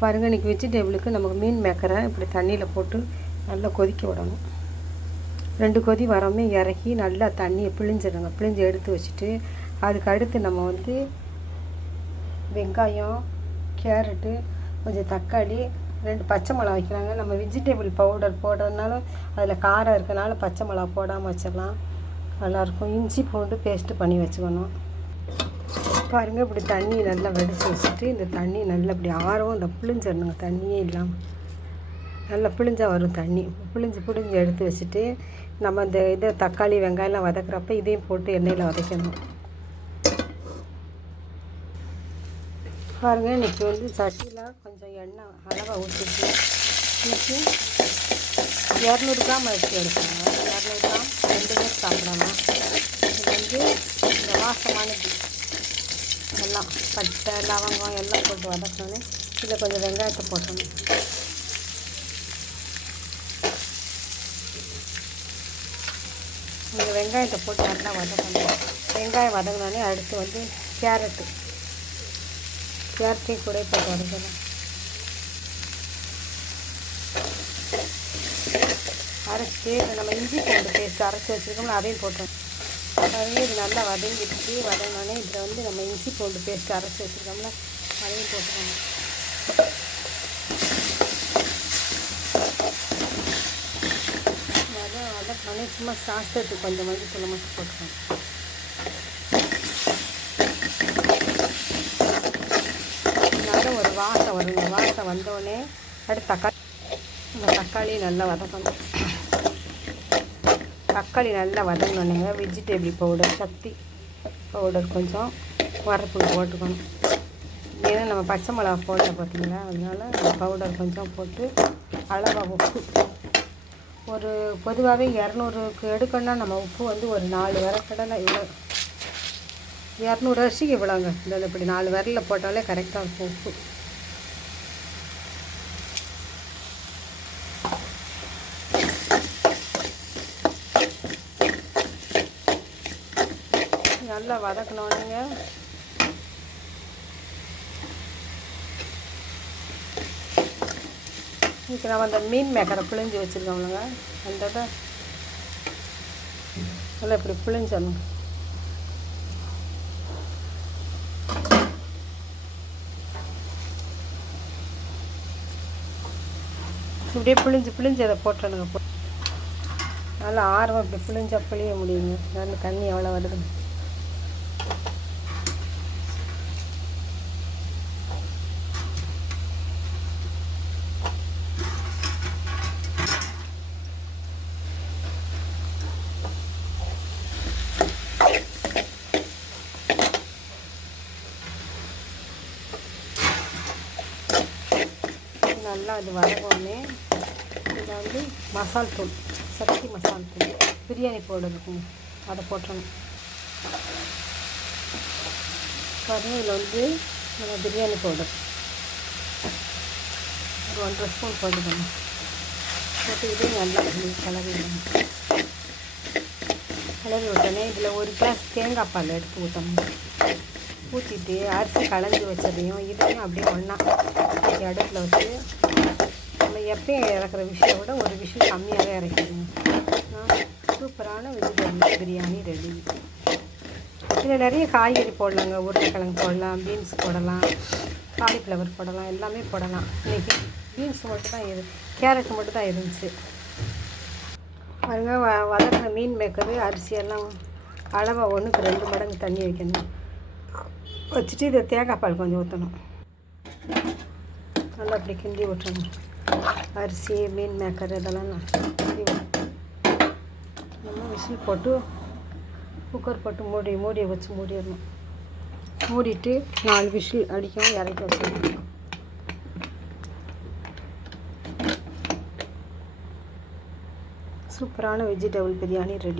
பாருங்கள், இன்றைக்கி வெஜிடபிளுக்கு நமக்கு மீன் மேக்கரை இப்படி தண்ணியில் போட்டு நல்லா கொதிக்க விடணும். 2 கொதி வரமே இறக்கி நல்லா தண்ணியை பிழிஞ்சிடுங்க. பிழிஞ்சு எடுத்து வச்சுட்டு அதுக்கு அடுத்து நம்ம வந்து வெங்காயம், கேரட்டு, கொஞ்சம் தக்காளி, 2 பச்சை மிளகா வைக்கிறாங்க. நம்ம வெஜிடபிள் பவுடர் போடுறதுனால அதில் காரம் இருக்கனால பச்சை மிளகா போடாமல் வச்சிடலாம், நல்லாயிருக்கும். இஞ்சி பூண்டு பேஸ்ட்டு பண்ணி வச்சுக்கணும். பாருங்கள், இப்படி தண்ணி நல்லா வடித்து வச்சுட்டு இந்த தண்ணி நல்லா இப்படி ஆறவும் இந்த பிழிஞ்சிடணுங்க. தண்ணியே இல்லாமல் நல்லா பிழிஞ்சால் வரும் தண்ணி. பிழிஞ்சு எடுத்து வச்சுட்டு நம்ம இந்த இதை தக்காளி வெங்காயம்லாம் வதக்குறப்ப இதையும் போட்டு எண்ணெயில் வதக்கணும். பாருங்கள், இன்றைக்கி வந்து சட்டியில் கொஞ்சம் எண்ணெய் அளவாக ஊற்றிட்டு 200 கிராம் அரிசி எடுக்கணும். 200 கிராம் 2 பேர் சாப்பிடலாம். இது வந்து இந்த வாசமானது எல்லாம் பட்டை லவங்கம் எல்லாம் போட்டு வதக்கணும். இதில் கொஞ்சம் வெங்காயத்தை போட்டணும். இந்த வெங்காயத்தை போட்டு நல்லா வதக்கணும். வெங்காயம் வதங்கினோடனே அடுத்து வந்து கேரட்டையும் கூட போட்டு வதக்கணும். அரைச்சிட்டு நம்ம இஞ்சி பூண்டு பேஸ்ட்டு அரைச்சி வச்சுருக்கோம்ல அதையும் போட்டோம். அதையும் இது நல்லா வதங்கிடுச்சு. வதங்கினோடனே இதில் வந்து நம்ம இஞ்சி பூண்டு பேஸ்ட்டு அரைச்சி வச்சுருக்கோம்ல அதையும் போட்டுக்கணும். வதக்கினோடனே சும்மா சாப்பிட்டு கொஞ்சம் மஞ்சள் மட்டும் போட்டுக்கணும். நல்லா ஒரு வாசம் வருங்க. வாசம் வந்தோடனே அடுத்து தக்காளி நல்லா வதக்கணும். தக்காளி நல்லா வதங்கினோடனே வெஜிடபிள் பவுடர், சக்தி பவுடர் கொஞ்சம் வரப்புக்கு போட்டுக்கணும். ஏன்னா நம்ம பச்சை மிளகா போடல பார்த்தீங்களா, அதனால அந்த பவுடர் கொஞ்சம் போட்டு அளவாக உப்பு ஒரு பொதுவாகவே 200க்கு எடுக்கணும்னா நம்ம உப்பு வந்து ஒரு 4 விரக்கடலை இவ்வளோ 200 அரிசிக்கு இவ்வளோங்க. இந்த இப்படி 4 விரலில் போட்டாலே கரெக்டாக இருக்கும் உப்பு. நல்லா வதக்கணுங்க. இப்போ நம்ம அந்த மீன் மேக்கரை பிழிஞ்சு வச்சுருக்கோம்லங்க, அந்த இதை நல்லா இப்படி பிழிஞ்சிடணும். இப்படியே பிழிஞ்சு அதை போட்டணுங்க. நல்லா ஆர்வம் இப்படி பிழிஞ்சா பிழிய முடியுங்க. நல்ல தண்ணி எவ்வளோ வருதுங்க. நல்லா அது வதங்கவுடனே இதில் வந்து மசால் தூள், சக்தி மசால் தூள், பிரியாணி பவுடர் இருக்குங்க, அதை போட்டணும். பாருங்கள், இதில் வந்து நம்ம பிரியாணி பவுடர் ஒரு 1.5 ஸ்பூன் போட்டுக்கணும். போட்டு இதையும் நல்லா கிளறி விட்டோன்னே இதில் 1 கிளாஸ் தேங்காய் பால் எடுத்து ஊற்றணும். ஊற்றிட்டு அரிசி களைஞ்சி வச்சதையும் இதையும் அப்படியே ஒன்றா அடுப்பில் வச்சு நம்ம எப்பயும் இறக்குற விஷயம் விட ஒரு விஷயம் கம்மியாகவே இறக்கிடுங்க. சூப்பரான வெஜிடபிள் பிரியாணி ரெடி. இதில் நிறைய காய்கறி போடலாங்க. உருளைக்கிழங்கு போடலாம், பீன்ஸ் போடலாம், காலிஃப்ளவர் போடலாம், எல்லாமே போடலாம். இன்றைக்கி பீன்ஸ் மட்டும் தான் கேரட் மட்டும் தான் இருந்துச்சு. பாருங்கள், வதக்கின மீன் மேக்கரு அரிசியெல்லாம் அளவாக 1க்கு 2 மடங்கு தண்ணி வைக்கணும். வச்சுட்டு இதை தேங்காய் பால் கொஞ்சம் ஊற்றணும். நல்லா அப்படி கிண்டி விட்டுறணும். அரிசி, மீன் மேக்கர் இதெல்லாம் நம்ம விசில் போட்டு குக்கர் போட்டு மூடியை வச்சு மூடிடணும். மூடிட்டு 4 விசில் அடிக்கவும் இறக்கி வச்சிடணும். சூப்பரான வெஜிடபிள் பிரியாணி ரெடி.